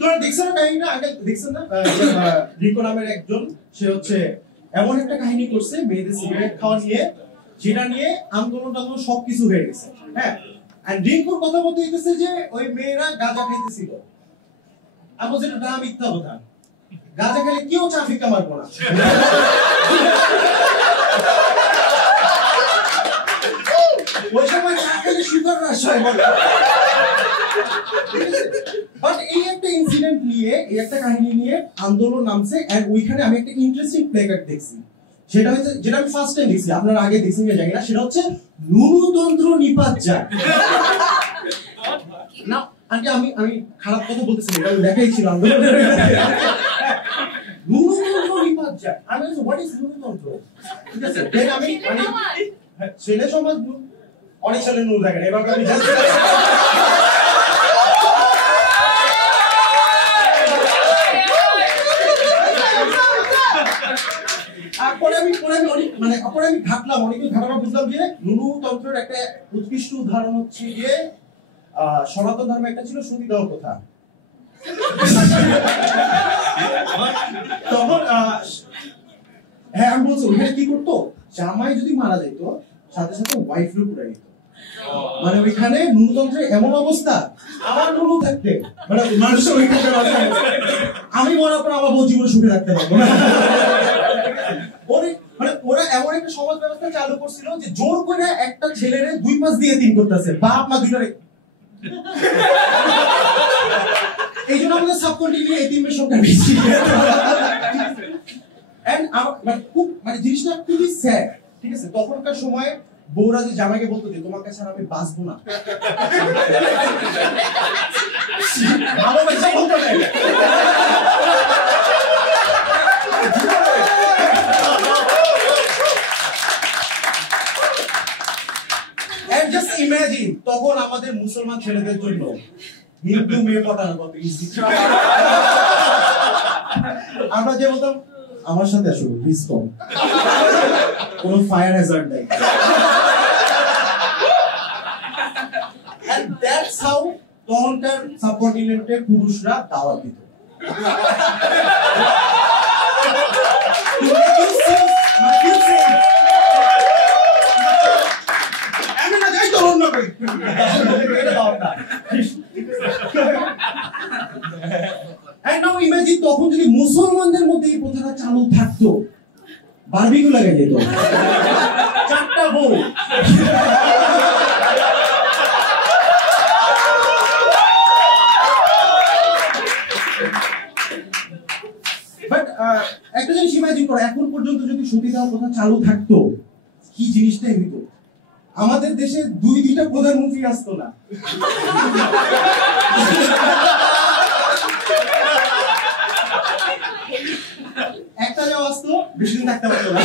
তোরা দেখছেন না কাহিনীটা? আগে দেখছেন না? রিঙ্কু নামের একজন, সে হচ্ছে এমন একটা কাহিনী করছে মেয়েদের সিগারেট খাওয়া নিয়ে, যেটা নিয়ে আন্দোলন সবকিছু হয়ে গেছে। হ্যাঁ, আর রিঙ্কুর কথা বলতে হইতেছে যে ওই মেয়েরা গাঁজা খাইতেছিল। আমি যেটা না মিথ্যা কথা, গাঁজা খেলে কেউ চা ফিকা মারবো না। ওই সময় চা খেলে সুগার রাশ হয়। বাট এই একটা ইনসিডেন্ট নিয়ে, এই একটা কাহিনী নিয়ে আন্দোলন নামছে। এন্ড ওইখানে আমি একটা ইন্টারেস্টিং প্লে কার্ড দেখছি, সেটা হচ্ছে, যেটা আমি ফার্স্ট টাইম দেখছি, আপনারা আগে দেখছেন কিনা জানি না, সেটা হচ্ছে নুনুতন্ত্র নিপাত যায় না। আগে আমি খারাপ কথা বলতেছি, এটা দেখাই ছিল আন্দোলনের। নুনুতন্ত্র নিপাত যায়, আমি বলছি হোয়াট ইজ নুনুতন্ত্র? ঠিক আছে, দেন আমি ছেলে সমাজ অনেক সালে নুন দেখেন, এবার আমি জানতে আমি ঘাটলাম, অনেকে ধারণা বুঝলাম যে নুনুতন্ত্রের একটা উৎকৃষ্ট উদাহরণ হচ্ছে যে সনাতন ধর্মে একটা ছিল সতীদাহ প্রথা। তখন হ্যাঁ আমি বলছি ওইখানে কি করতো, জামাই যদি মারা যেত সাথে সাথে ওয়াইফেরও পুরাই দিত। মানে ওইখানে নুনুতন্ত্রের এমন অবস্থা, আমার নুনু থাকতে মানে মানুষের ওইখানে আমি মরার পর আমার বউ জীবনে সুখে থাকতে পারবো না। মানে ওরা এমন একটা সমাজ ব্যবস্থা চালু করছিল যে জোর করে একটা ছেলেরে 2 মাস দিয়ে 3 করতেছে, বাপ মা দুইটারে। এই জন্য আমাদের সাবকন্টিনিউ এতিমের সংখ্যা বেশি। এন্ড খুব জিনিসটা খুবই স্যাড। ঠিক আছে, তখনকার সময়ে বউরা যে জামাইকে বলতো যে তোমার কাছে আমি বাঁচবো না, ভালোবাসা বলতো না। জাস্ট ইমাজিন তখন আমাদের মুসলমান ছেলেদের জন্য হিন্দু মেয়ে পটানো কত ইজি। আমরা যে বলতাম আমার সাথে আসো প্লিজ কম, কোনো ফায়ার হ্যাজার্ড নাই। এন্ড দ্যাটস হাউ তখনকার সাবকন্টিনেন্টের পুরুষরা দাওয়াত দিত। তখন যদি মুসলমানদের মধ্যে এই প্রথাটা চালু থাকতো, বারবিকিউ লাগাই যেত 4টা বউ। বাট একটা জিনিস ইমাজিন করো, এখন পর্যন্ত যদি সতীদাহ প্রথা চালু থাকতো, কি জিনিসটাই হইতো। আমাদের দেশে 2-2টা প্রধানমন্ত্রী আসতো না। একটা যাও আসতো, বেশি দিন থাকতে পারতো না।